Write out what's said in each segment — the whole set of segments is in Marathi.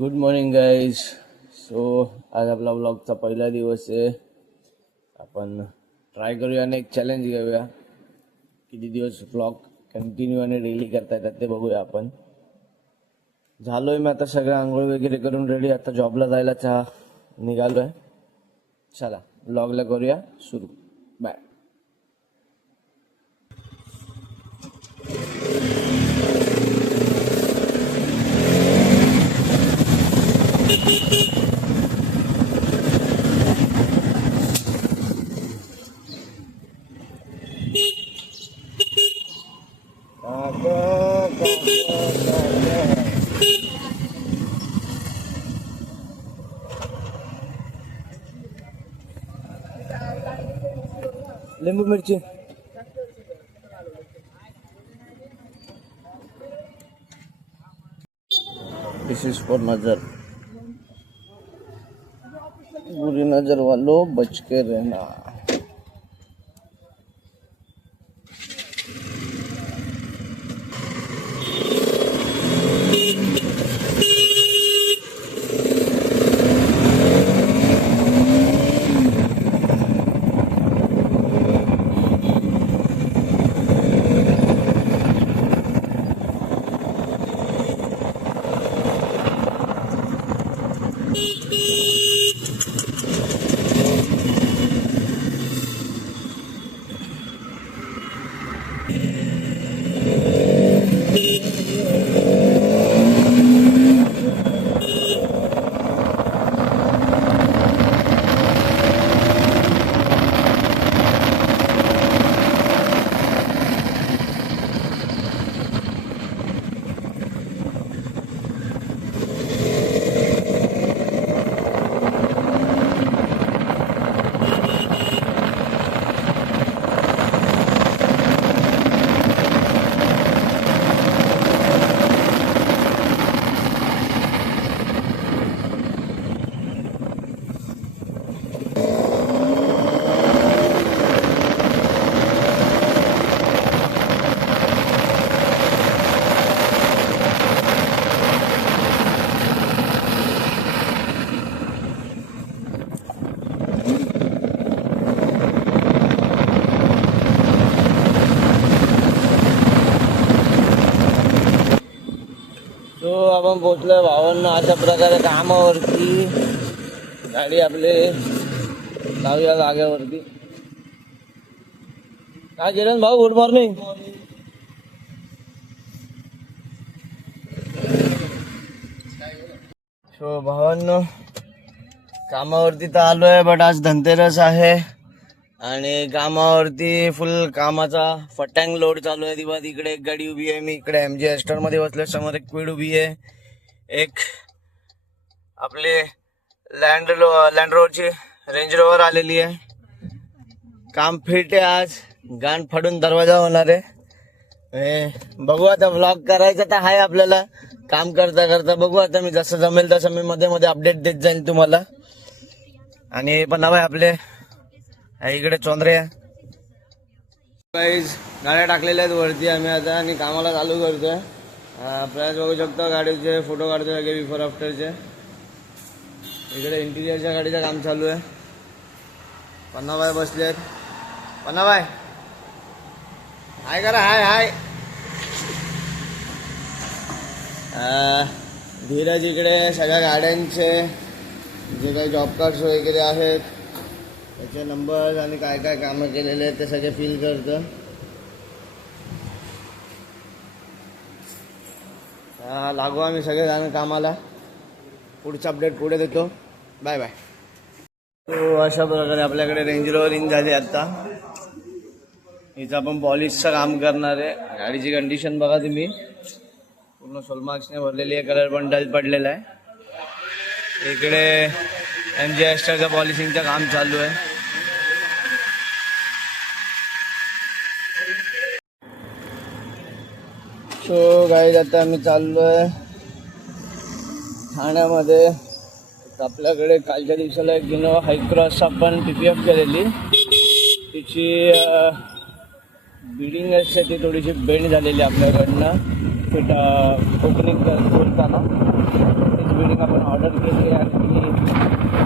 Good morning guys. सो आज आपला ब्लॉगचा पहिला दिवस आहे. आपण ट्राय करूया आणि एक चॅलेंज घेऊया. किती दिवस ब्लॉग कंटिन्यू आणि डेली करता येतात ते बघूया आपण. झालोय मी आता सगळं आंघोळ वगैरे करून रेडी. आता जॉबला जायला निघालोय. चला ब्लॉगला करूया सुरू. बाय. लिंबू मिरची. दिस इज फॉर नजर. बुरी नजर वालों बच के रहना. तो आपण पोचलोय भावांना अशा प्रकारे कामावरती. गाडी आपले लावूया जागेवरती. काय किरण भाऊ, गुड मॉर्निंग. सो भावांनो कामावरती तर आलोय, बट आज धनतेरस आहे आणि कामावरती फुल कामाचा फटांग लोड चालू आहे. दिवा तिकडे एक गाडी उभी आहे. मी इकडे MG एस्टर मध्ये बसलोय. समोर एक क्विड उभी आहे. एक आपले लँड रोवरची रेंज रोवर आलेली आहे. काम फिट आहे. आज गाण फाडून दरवाजा होणार आहे. बघू आता ब्लॉग करायचा तर आहे आपल्याला. काम करता करता बघू आता. मी जसं जमेल तसं मी मध्ये मध्ये अपडेट देत जाईल तुम्हाला. आणि पण हवंय आपले इकडे चोंद्रे गाईज गाड्या टाकलेल्या आहेत वरती आम्ही आता आणि कामाला चालू करतोय. प्रयास बघू शकतो. गाडीचे फोटो काढतोय सगळे बिफोर आफ्टरचे. इकडे इंटिरियरच्या गाडीचं काम चालू आहे. पन्नाबाई बसले आहेत. पन्नाबाई हाय करा. हाय हाय. धीरज इकडे सगळ्या गाड्यांचे जे काही जॉब कार्ड्स वगैरे आहेत त्याचे नंबर आणि काय काय कामं केलेले आहेत ते सगळे फिल करतं. लागू आम्ही सगळे जण कामाला. पुढचं अपडेट पुढे देतो. Bye bye. तो अशा प्रकारे आपल्याकडे रेंज रोवर इन झाली आता. हिचं आपण पॉलिशचं काम करणार आहे. गाडीची कंडिशन बघा तुम्ही. पूर्ण सोलमार्क्सने भरलेली आहे. कलर पण डल पडलेला आहे. इकडे MG एस्टरचं पॉलिशिंगचं काम चालू आहे. सो गाईज आता आम्ही चाललोय ठाण्यामध्ये. आपल्याकडे कालच्या दिवसाला एक इनोवा हायक्रॉस आपण PPF केलेली. तिची बिडिंग असते ती थोडीशी बेंड झालेली आपल्याकडनं. फिट ओपनिंग बोलताना तीच बिल्डिंग आपण ऑर्डर केली आणि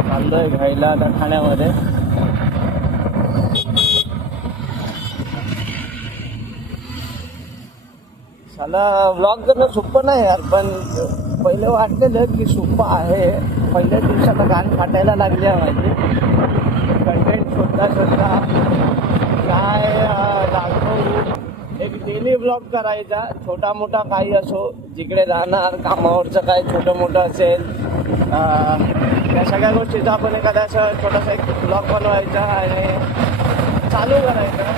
चाललो आहे घ्यायला आता ठाण्यामध्ये. साला व्लॉग करणं सोपं नाही यार, पण पहिले वाटलेलं की सोपं आहे. पहिल्या दिवसाला गाण फाटायला लागली आहे माझी. कंटेंट शोधता काय दाखवू. एक डेली व्लॉग करायचा, छोटा मोठा काही असो, जिकडे राहणार कामावरचं काय छोटं मोठं असेल त्या सगळ्या गोष्टीचा आपण एखादा असं छोटासा एक व्लॉग बनवायचा आणि चालू करायचं.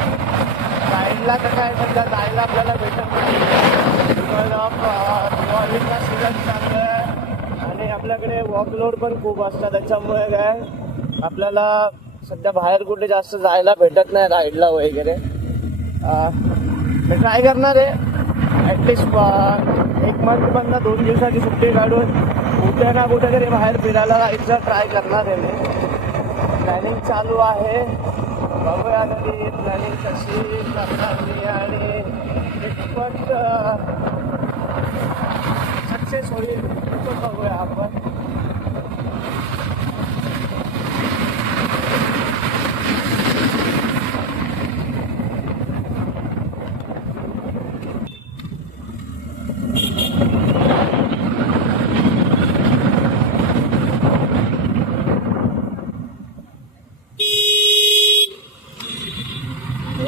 साईडला तर काय सध्या जायला आपल्याला भेटत नाही, बिकॉज ऑफ दिवाळीचा सीझन चालू आहे आणि आपल्याकडे वर्कलोड पण खूप असतं. त्याच्यामुळे काय आपल्याला सध्या बाहेर कुठे जास्त जायला भेटत नाही राईडला वगैरे. मी ट्राय करणार आहे ॲटलिस्ट 1 मंथमधनं 2 दिवसाची सुट्टी काढून कुठे ना कुठे तरी बाहेर फिरायला जायचं ट्राय करणार आहे. मी प्लॅनिंग चालू आहे, बघूया तरी प्लॅनिंग कशी करणार मी आणि कितपत सक्सेस होईल बघूया आपण.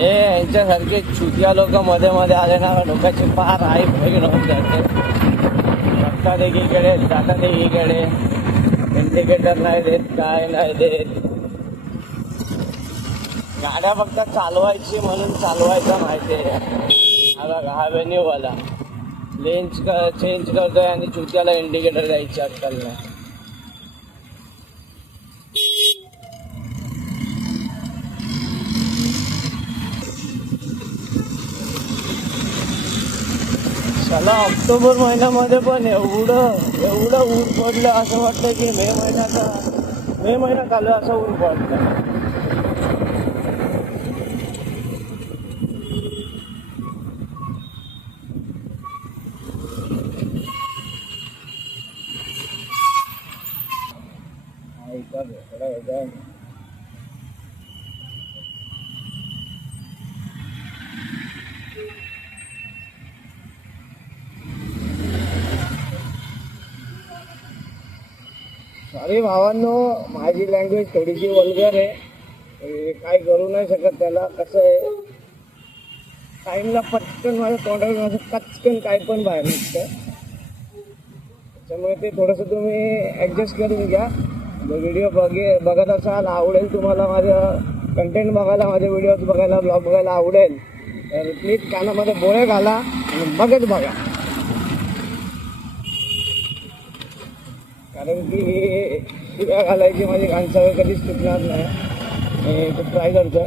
यांच्यासारखे चुतिया लोक मध्ये मध्ये आले ना डोक्याची फार आई वेगळं होऊन जाते. बघतात एकीकडे जातात एकीकडे, इंडिकेटर नाही देत, काय नाही देत. गाड्या फक्त चालवायची म्हणून चालवायचं माहिती आहे. हा बघा हा व्हेन्यूवाला चेंज करतोय आणि चुतियाला इंडिकेटर द्यायची अक्कल नाही. चला ऑक्टोबर महिन्यामध्ये पण एवढं ऊन पडलं असं वाटतं की मे महिन्यात आलं असं ऊन पडलं. सॉरी भावांनो, माझी लँग्वेज थोडीशी वल्गर आहे, काय करू नाही शकत त्याला. कसं आहे टाईमला पटकन माझ्या तोंडावर माझं कचकन काय पण बाहेर निघतं. त्याच्यामुळे ते थोडंसं तुम्ही ॲडजस्ट करून घ्या. व्हिडिओ बघत असाल, आवडेल तुम्हाला माझं कंटेंट बघायला, माझे व्हिडिओज बघायला, ब्लॉग बघायला आवडेल तर प्लीज कानामध्ये बोळे घाला आणि बघत बघा. कारण की शिव्या घालायची माझी घाणसवय कधीच सुटणार नाही. मी खूप ट्राय करतो.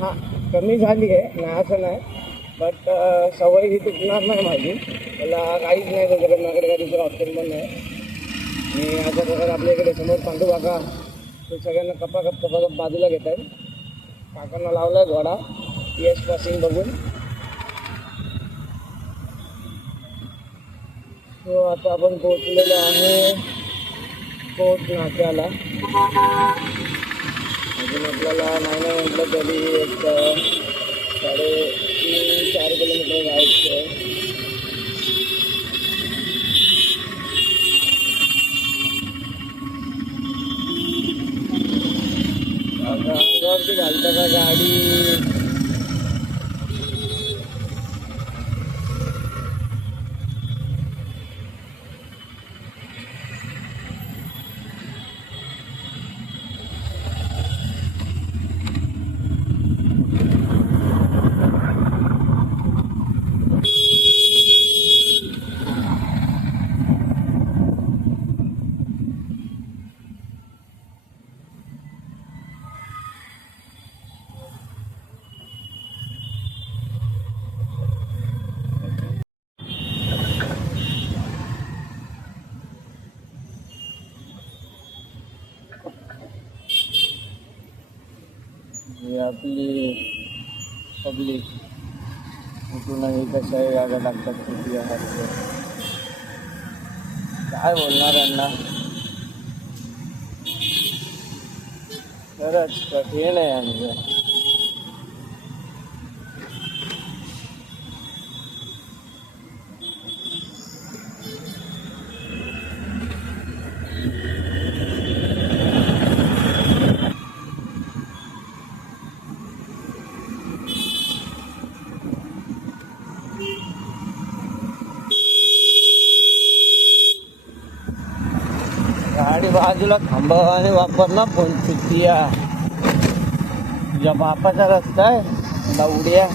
हां कमी झाली आहे नाही असं नाही, बट सवय ही तुटणार नाही माझी. मला काहीच नाही करत, माझ्याकडे काही दुसरं ऑप्शन पण नाही. मी अशा प्रकारे आपल्या इकडे समोर पांडू काका ते सगळ्यांना कपाकप बाजूला घेत आहेत. काकांना लावला आहे घोडा PS पासिंग बघून. तो आता आपण पोहोचलेलो आहे कोट नाक्याला. अजून आपल्याला नाही म्हटलं तरी एक 3-4 किलोमीटर जायचं आहे. अंगावरती घालता का गाडी. आपली पब्लिक कुठूनही कशाही गाड्या लागतात किती आहात काय बोलणार यांना. खरंच कठीण आहे यांचं. गाडी बाजूला थांबवा आणि वापर ना फोन चुकीया. तुझ्या बापाचा रस्ता आहे लावड्या.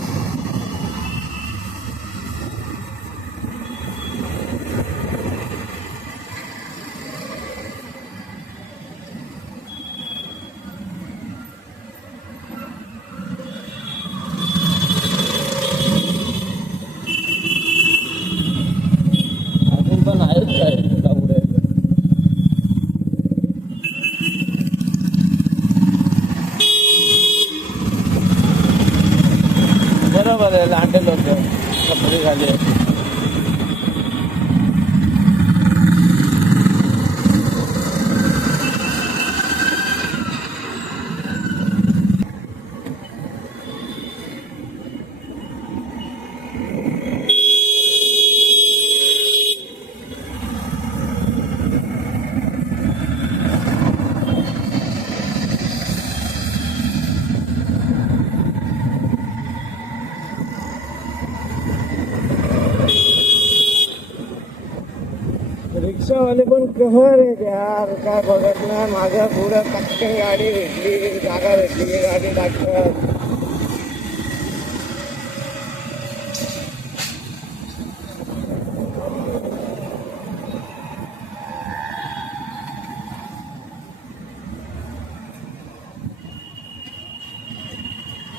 अजून पण आहेच काय लावड्या. बरोबर आहे लांडे लोक कपडे झाले. रिक्षावाले पण कहर आहेत यार. काय बघत नाही माझ्या पुढं पटकन गाडी भेटली जागा भेटली की गाडी टाकतात.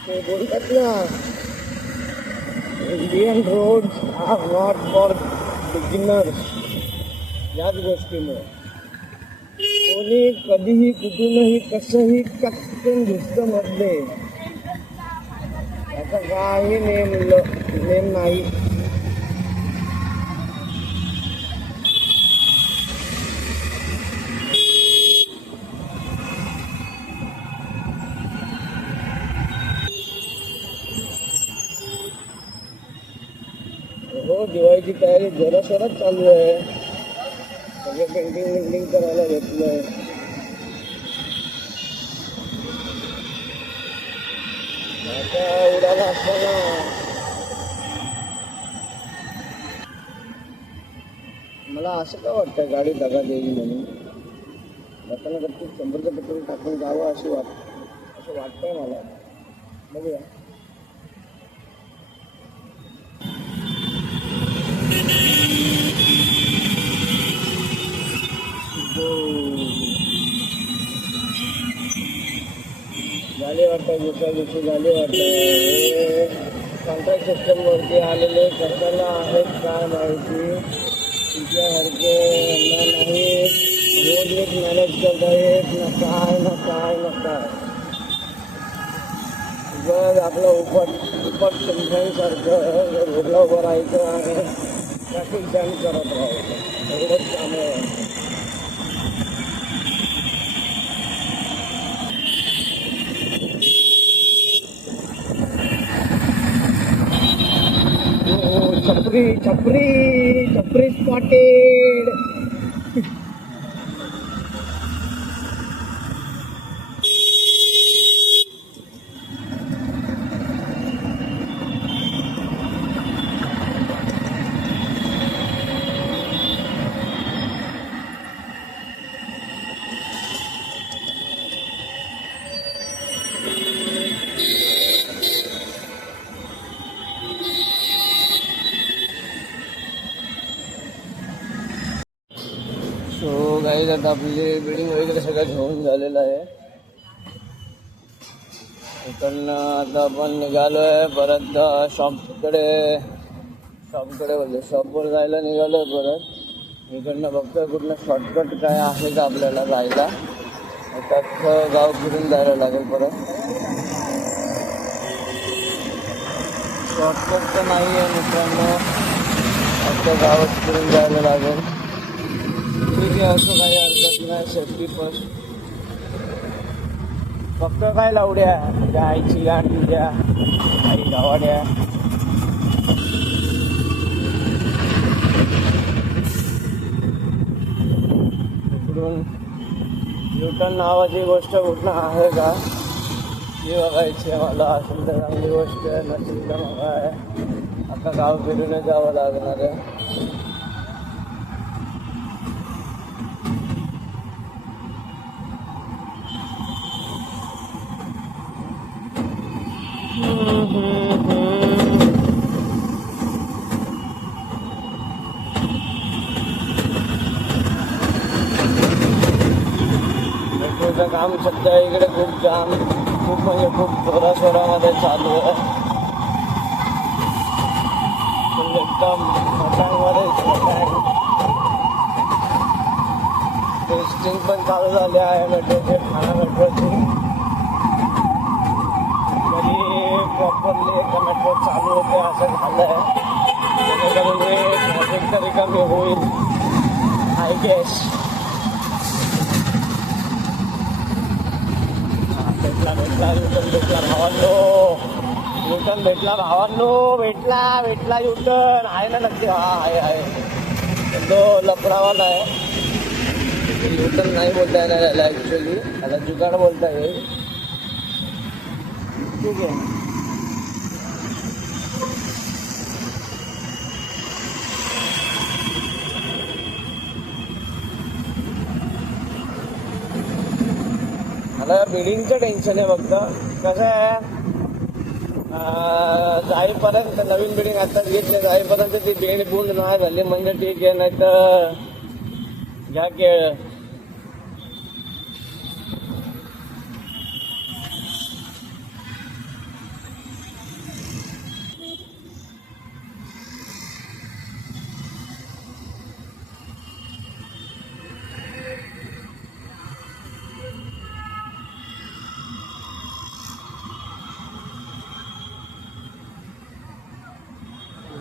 ते बोलतात ना Indian roads are not for beginners. याच गोष्टीमुळे कोणी कधीही कुठूनही कसंही कटकन घुसतं मध्ये. याचा काही नेम नाही. हो दिवाळीची तयारी जोराशोरात चालू आहे. सगळे पेंटिंग करायला घेतलंय. आता उडाला असताना मला असं काय वाटतं गाडी दगा देईल म्हणून. जाताना गप्पी 100चं पेट्रोल टाकून जावं असं वाटतंय मला. बघूया. झाले वाटतं दिवशी झाले वाटतं. कॉन्ट्रॅक्ट सिस्टमवरती आलेले कशाला आहेत काय माहिती. तुझ्यासारखे नाही रोज एक मॅनेज करत आहेत ना काय ना काय ना काय. बघ आपलं उपट सिंधनसारखं रोडला उभं राहायचं आणि ट्रॅफिक जॅम करत राहायचं एवढंच काम आहे. छपरी छपरी छपरी स्पॉटेड. सो गाईज आता आपली बिल्डिंग वगैरे सगळं घेऊन झालेलं आहे. इकडनं आता आपण निघालो आहे परत शॉपकडे बोलतो शॉपवर जायला निघालो आहे परत. इकडनं बघतोय कुठलं शॉर्टकट काय आहे का आपल्याला जायला. त्यात गाव फिरून जायला लागेल परत. शॉर्टकट तर नाही आहे मित्रांनो, आपल्या गावात फिरून जायला लागेल. ठीक आहे, असं काही हरकत नाही. Safety first. फक्त काय लावड्या त्या आईची गाठ तुझ्या आई गावाड्या. इकडून न्यूटन नावाची गोष्ट कुठं आहे का ही बघायची आहे मला. असेल तर चांगली गोष्ट आहे, नसेल तर मग आहे आता गाव फिरूनच जावं लागणार आहे. मेट्रोचं काम सध्या इकडे खूप जाम, खूप म्हणजे खूप जोराशोरामध्ये चालू आहे. एकदम टेस्टिंग पण चालू झाले आहे मेट्रोचे, ठाणा मेट्रोची. तरी प्रॉपरली एका मेट्रो चालू होते असं झालं आहे. जेणेकरून हे ट्रॅफिक तरी कमी होईल आय गेस. भेटला युटर्न भेटला भावांनो, युटर्न भेटला भावांनो, भेटला युटर्न आहे ना नक्की. हा आहे तो लफडावाला आहे. युटर्न नाही बोलता येणार याला ॲक्च्युली, त्याला जुगाड बोलता येईल. ठीक आहे. मला बिल्डिंगचं टेन्शन आहे फक्त. कसं आहे जाईपर्यंत नवीन बिल्डिंग आताच घेतली, जाईपर्यंत ती बेड बुंड नाही झाली म्हणजे ठीक आहे, नाही तर घ्या केळ.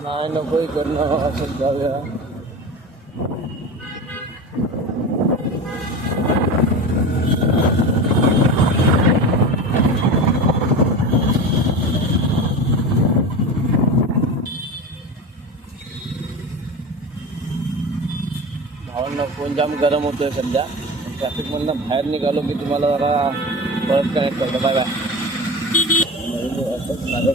नाही नको इकडनं असं जाऊया. भावांना फोन जाम गरम होतोय सध्या. ट्रॅफिकमधनं बाहेर निघालो की तुम्हाला जरा परत कनेक्ट करतो. बघा माझं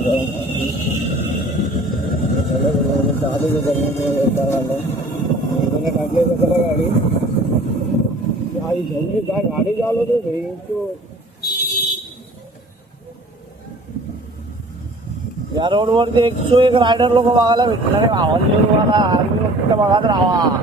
गाडी काय गाडी चालू होते या रोडवरती 101 रायडर लोक बघायला भेटणार आहे. भावांनी तुम्हाला आम्ही फक्त बघत राहा.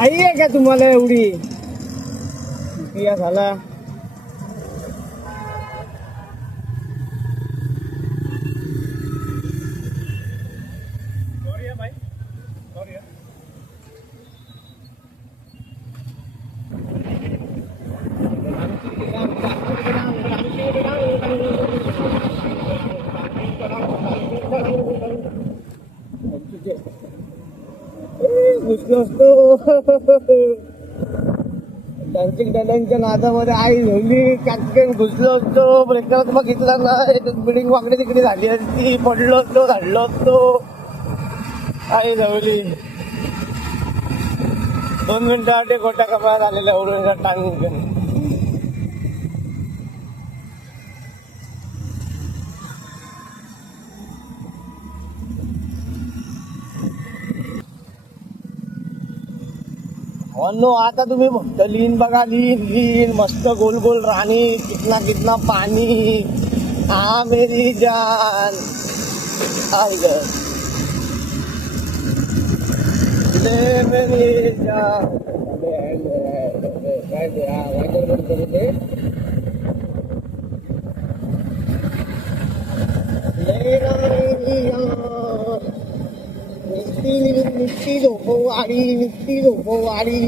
आई आहे का तुम्हाला एवढी झाला. घुसलो असतो डान्सिंग डॅन्सच्या नादामध्ये आई झोली कॅटकेन घुसलो असतो. ब्रेकवर मग घेतला ना, एक बिल्डिंग वाकडे तिकडे झाली असती, पडलो असतो, झाडलो असतो. आई झोली 2 मिनिटासाठी खोट्या कपाळात आलेल्या उडून टांग. नो आता तुम्ही फक्त लीन बघा, लीन मस्त गोल गोल राणी, कितना पाणी. हा मेरी जान आई ग काय ते नुसती झोपवाडी नुसती झोपवाडी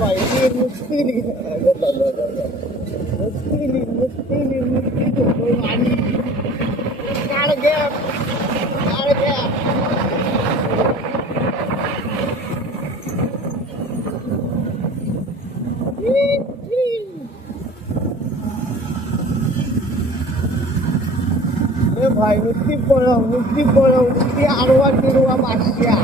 भाई नुसती झोपवाडी काढ घ्या काढ घ्या भाई नुसती पळव नुसती आडवा तिरवा माश्या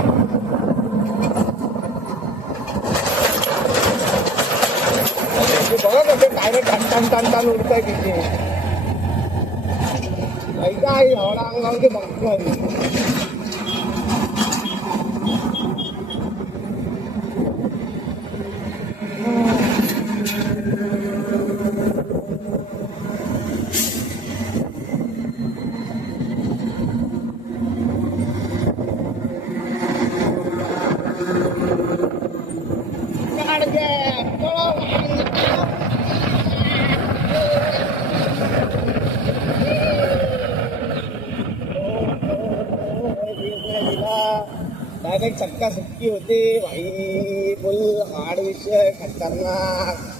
बघा कसे डायरेक्ट टन उडताय तिथे ऐका एवढा अंगावरती बघतो डायरेक्ट चक्का सुक्की होते भाई फुल हार्ड विषय खतरनाक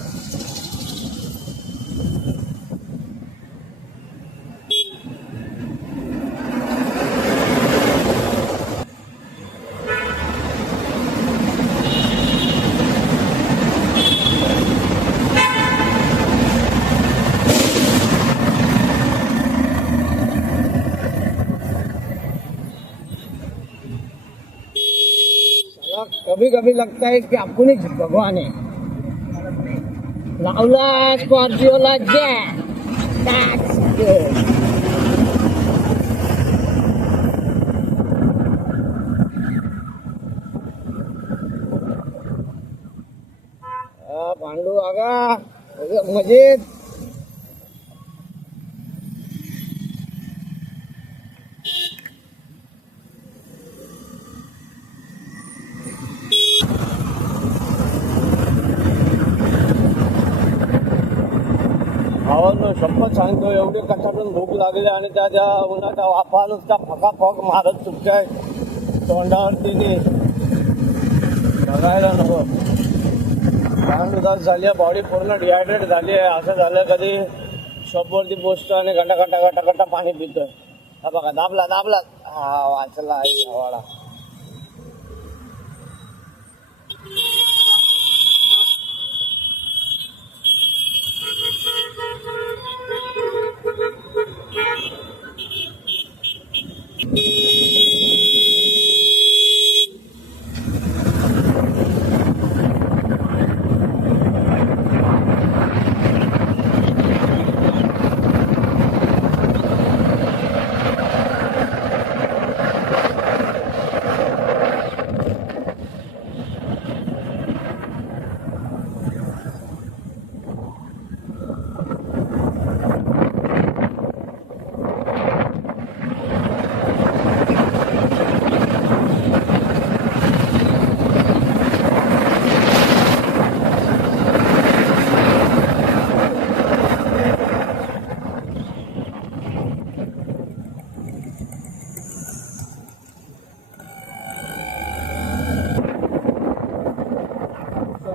कभी कभी लगता है कि आपको नहीं भगवान है लावला स्कॉर्पियोला जॅक पांडू आगा मजेत भावांनो शपथ सांगतो एवढे कटातून भूक लागले आणि त्या उन्हाचा वाफा नुसता फकाफक मारत चुकताय तोंडावरती बघायला नको कारण तास झाली बॉडी पूर्ण डिहायड्रेट झाली आहे असं झालं कधी शॉपवरती पोचतो आणि घटा पाणी पितोय हा बघा दाबला हा वाचला आई हवाळा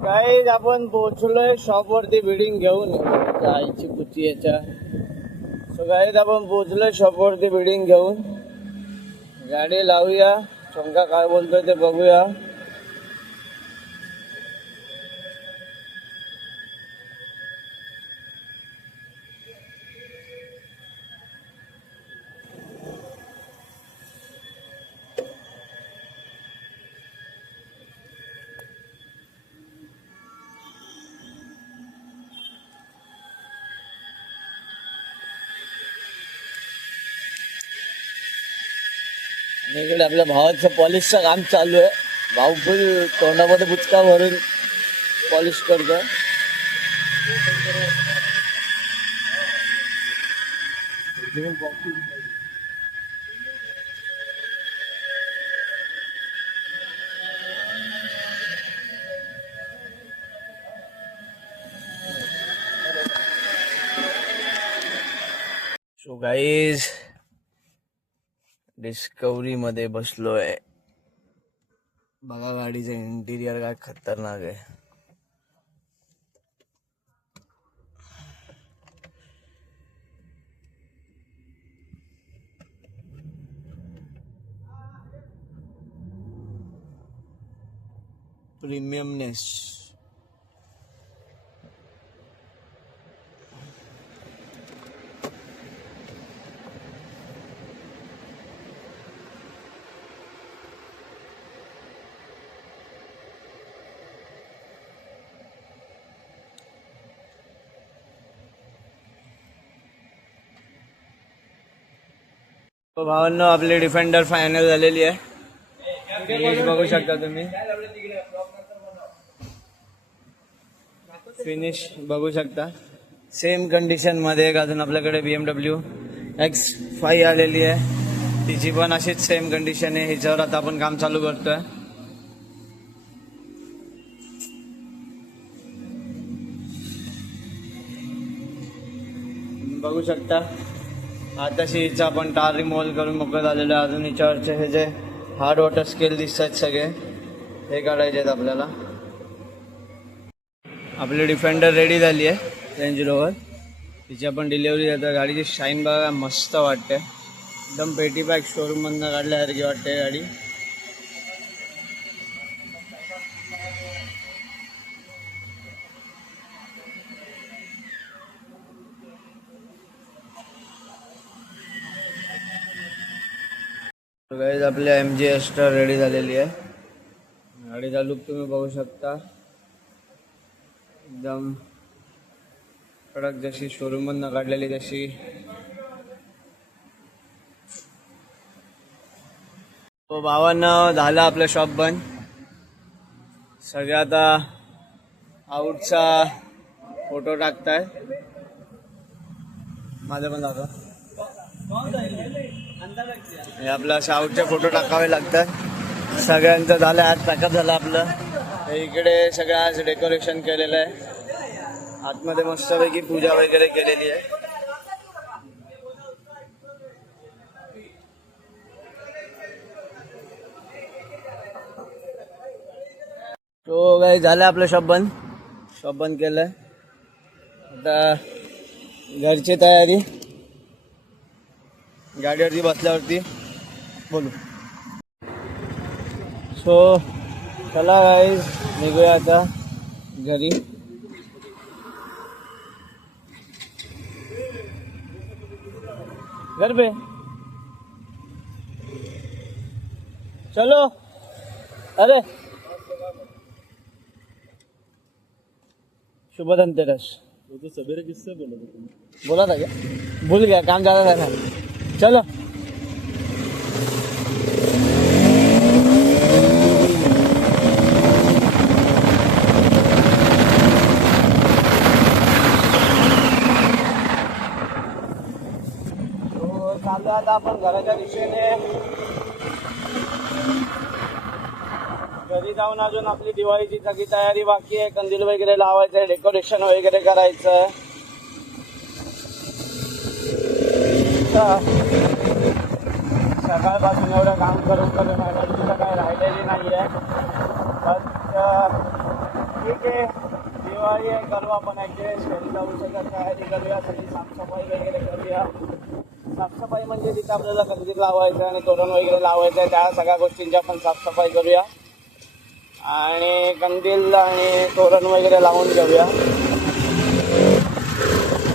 गाईज आपण पोहोचलोय शॉपवरती बिल्डिंग घेऊन आईची पुची याच्या सो गाईज आपण पोहोचलोय शॉपवरती बिल्डिंग घेऊन गाडी लावूया शंका काय बोलतोय ते बघूया इकडे आपल्या भावाचं पॉलिशचं काम चालू आहे भाऊ फुल तोंडामध्ये बुचका भरून पॉलिश करतो सो गाईज डिस्कवरी मध्ये बसलोय. बघा गाडीचं इंटिरियर काय खतरनाक आहे. प्रीमियमनेस. भावांनो आपली डिफेंडर फायनल झालेली आहे. फिनिश बघू शकता तुम्ही. फिनिश बघू शकता. सेम कंडिशन मध्ये एक अजून आपल्याकडे BMW X5 आलेली आहे. तिची पण अशीच सेम कंडिशन आहे. हिच्यावर आता आपण काम चालू करतोय. बघू शकता आताशी हिचा आपण टार रिमूव्हल करून मोकळं झालेलं आहे. अजून हिच्यावरचे हे जे हार्ड वॉटर स्केल दिसतात सगळे हे काढायचे आहेत आपल्याला. आपली डिफेंडर रेडी झाली आहे रेंज रोवर. तिची आपण डिलिव्हरी देतो. गाडीची शाईन बघा मस्त वाटते. एकदम पेटी पॅक शोरूम मधनं काढल्यासारखी वाटते गाडी. गाईज आपल्या MG Astra रेडी झालेली आहे. गाडीचा लुक तुम्ही बघू शकता. एकदम कडक जशी शोरूम मधनं काढलेली तशी. तो भावांना झाला आपलं शॉप बंद. सगळे आता आउटचा फोटो टाकताय. माझं पण दाखवा. हे आपला आउटचे फोटो टाकावे लागतात. सगळ्यांचं झालं. आज पॅकअप झालं आपलं. इकडे सगळं आज डेकोरेशन केलेलं आहे. आतमध्ये मस्तपैकी पूजा वगैरे केलेली आहे. तो काही झालं आपलं शॉप बंद केलंय. आता घरची तयारी. गाडीवरती बसल्यावरती बोलू. सो चला गाईज निघूया आता घरी. घर पे चलो. अरे शुभ धनतेरस. तो सवेरे किससे बोला था क्या? भूल गया, काम ज्यादा था. चलो चालू आता आपण घराच्या दिशेने. घरी जाऊन अजून आपली दिवाळीची सगळी तयारी बाकी आहे. कंदील वगैरे लावायचं आहे. डेकोरेशन वगैरे करायचं आहे. सकाळपासून एवढं काम करून एनर्जी काही राहिलेली नाही आहे. पण ठीक आहे. दिवाळी आहे, करू आपण ॲडजस्ट. घरी जाऊ शकत तयारी करूया. सगळी साफसफाई वगैरे करूया. साफसफाई म्हणजे तिथं आपल्याला कंदील लावायचं आणि तोरण वगैरे लावायचं आहे. त्या सगळ्या गोष्टींची आपण साफसफाई करूया आणि कंदील आणि तोरण वगैरे लावून घेऊया.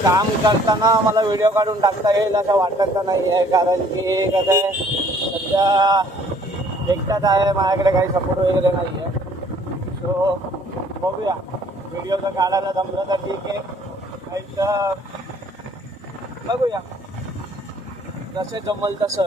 काम करताना मला व्हिडिओ काढून टाकता येईल असं वाटत नाही आहे. कारण की कसं आहे सध्या एकटाच आहे. माझ्याकडे काही सपोर्ट वगैरे नाही आहे. सो बघूया. व्हिडिओ जर काढायला जमलं तर ठीक आहे. नाही तर बघूया जसे जमल तसं.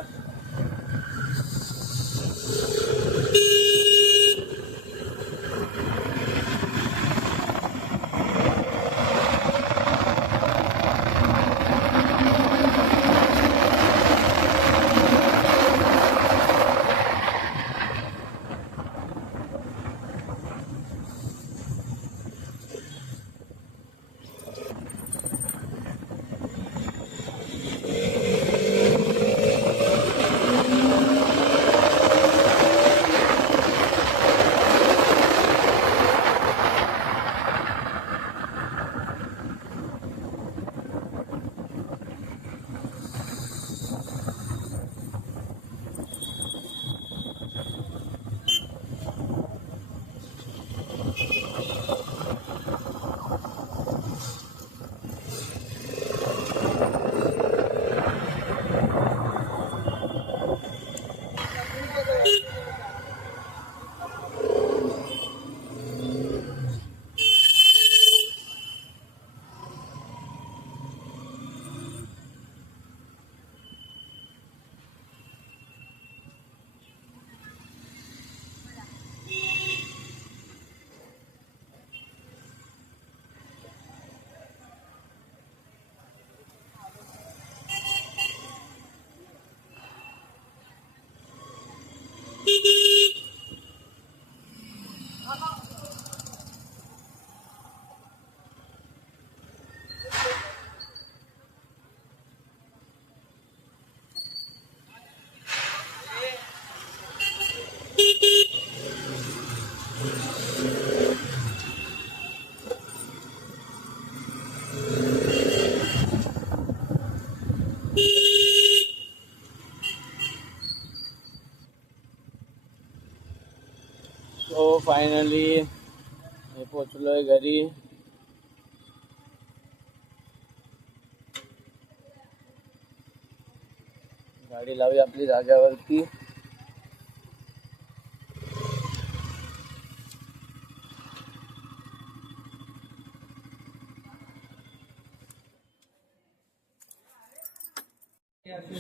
फायनली पोचलोय घरी. गाडी लावूया आपली जाग्यावरती.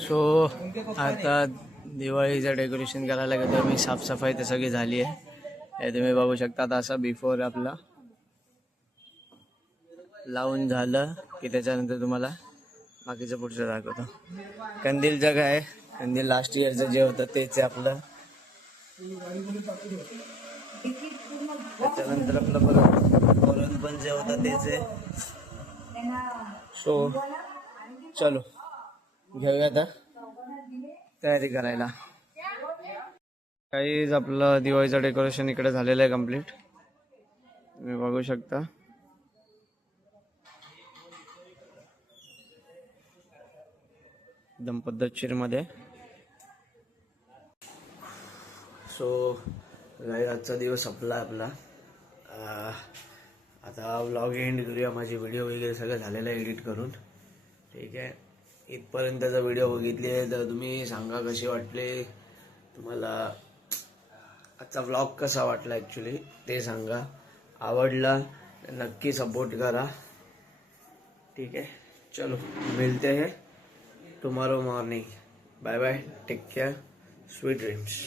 सो आता दिवाळीचं डेकोरेशन करायला गेलो मी. साफसफाई तर सगळी झाली आहे. हे तुम्ही बघू शकता. आता असा बिफोर आपला लावून झालं की त्याच्यानंतर तुम्हाला बाकीचं पुढचं दाखवतो. कंदीलचं काय आहे, कंदील लास्ट इयरचं जे होतं तेच आहे आपलं. त्याच्यानंतर आपलं परत पण जे होतं तेच आहे. सो चलो घेऊया आता तयारी करायला. काहीच आपलं दिवाळीचं डेकोरेशन इकडे झालेलं आहे कम्प्लीट. तुम्ही बघू शकता. एकदम पद्धतशीर मध्ये. सो आजचा दिवस संपला आपला. आता व्लॉग एंड करूया. माझी व्हिडिओ वगैरे सगळं झालेलं आहे एडिट करून. ठीक आहे. इथपर्यंतचा व्हिडिओ बघितली आहे तर तुम्ही सांगा कशी वाटली तुम्हाला. आजचा व्लॉग कसा वाटला ॲक्च्युली ते सांगा. आवडला तर नक्की सपोर्ट करा. ठीक आहे. चलो मिलते हैं tomorrow morning. Bye bye. Take care. Sweet dreams.